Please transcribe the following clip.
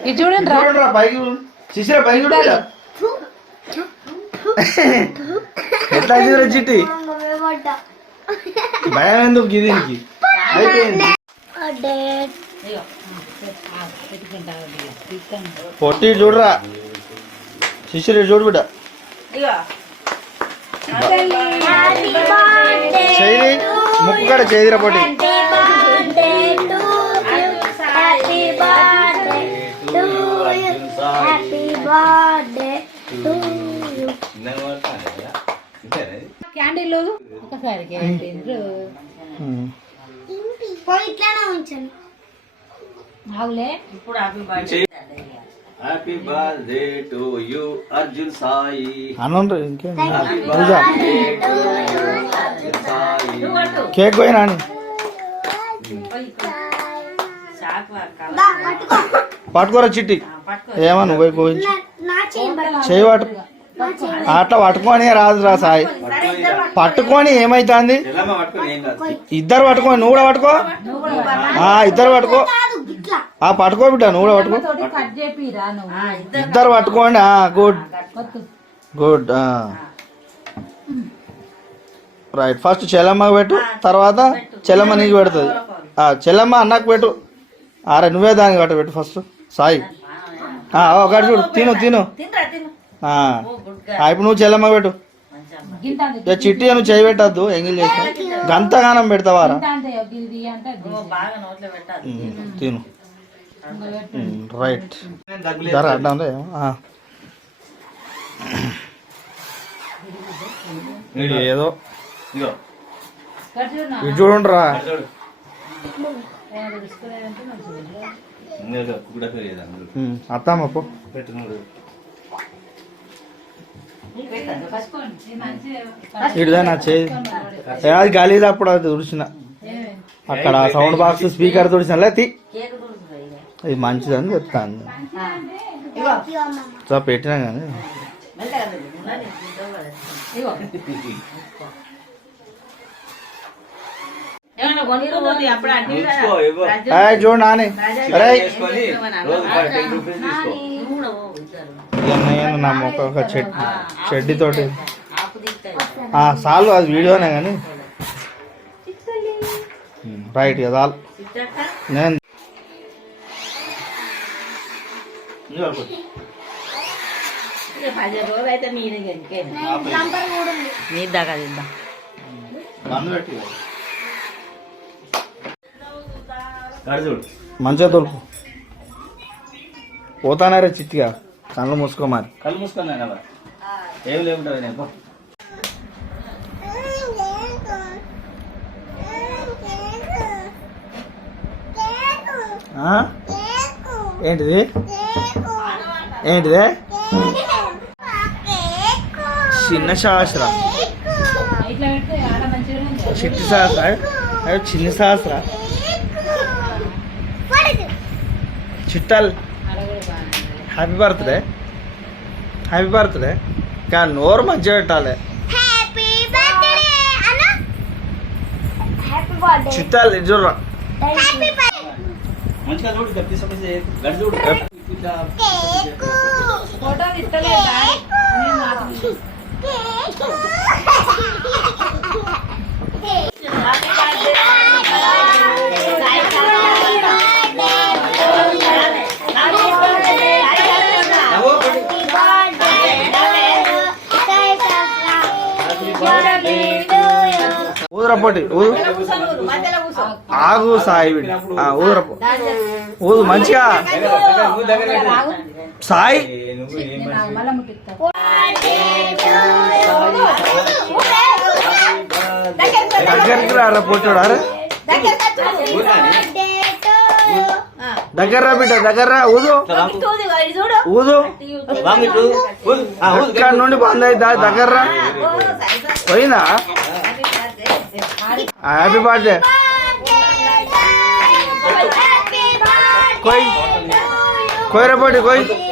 ఇది చూడండి రా పైకి శిశిర పైకి చూడ ఎట్లా చూడ చిట్టి భయం ఎందుకు దీనికి అయిపోయింది పొట్టి చూడరా శిశిర చూడు బిడ్డ చేయి ముక్కు కాడ చేదిరా పొట్టి క్యాండిల్ ఒకసారి అవులే ఇప్పుడు happy birthday to you Arjun Sai అనండి ఇంకేం కేక్ పోయినా పట్టుకోరా చిట్టి ఏమన్నా పోయి కోయించు చేయి పట్టు అట్లా పట్టుకొని రాదురా సాయి పట్టుకొని ఏమైతుంది ఇద్దరు పట్టుకొని నువ్వు కూడా పట్టుకో ఇద్దరు పట్టుకో పట్టుకో బిడ్డ నువ్వు కూడా పట్టుకో ఇద్దరు పట్టుకోండి గుడ్ గుడ్ రైట్ ఫస్ట్ చెల్లమ్మకి పెట్టు తర్వాత చెల్లమ్మ నీకు పెడుతుంది చెల్లమ్మ అన్నకు పెట్టు అరే నువ్వే దానికి గట్ట పెట్టు ఫస్ట్ సాయి ఒకటి చూడు తిను ఇప్పుడు నువ్వు చెల్లమ్మ పెట్టు చిట్టి నువ్వు చేయి పెట్టద్దు ఎంగిల్ చేస్తా గంతగానం పెడతావారా తిను రైట్ ధర అడ్డా ఏదో ఇది చూడండి రా అత్తామప్పు ఇటుదా నా చేయి అది గాలి అప్పుడు అది తుడిచిన అక్కడ సౌండ్ బాక్స్ స్పీకర్ తుడిచిన లేతి ఇది మంచిదని చెప్తాను పెట్టినా కానీ చూడు నాని అరే నేను నా మొక్క ఒక చెడ్డితోటి చాలు అది వీడియోనే కానీ రైట్ కదా నేను మంచిగా తొలుపు పోతానే రే చిట్టిగా కళ్ళు మూసుకో మరి కళ్ళు మూసుకున్నా ఏం లేవుంటుంది నేను ఏంటిది ఏంటిది చిన్న శాస్త్ర చిట్టి శాస్త్ర చిన్న శాస్త్ర చిట్టాల్ హ్యాపీ బర్త్డే కానీ నోరు మంచిగా పెట్టాలి చిట్టాలు ఇది చూడరా ఊదరపోటి ఆగు సాయి ఊదరపో ఊదు మంచిగా సాయి దగ్గరికి రారా పొట్టుడా దగ్గర బిడ్డ దగ్గర ఊదు ఊదు ఇక్కడ నుండి బంద్ అవుతా దగ్గర పోయిందా హ్యాపీ బర్త్డే कोई कोई रपोटी कोई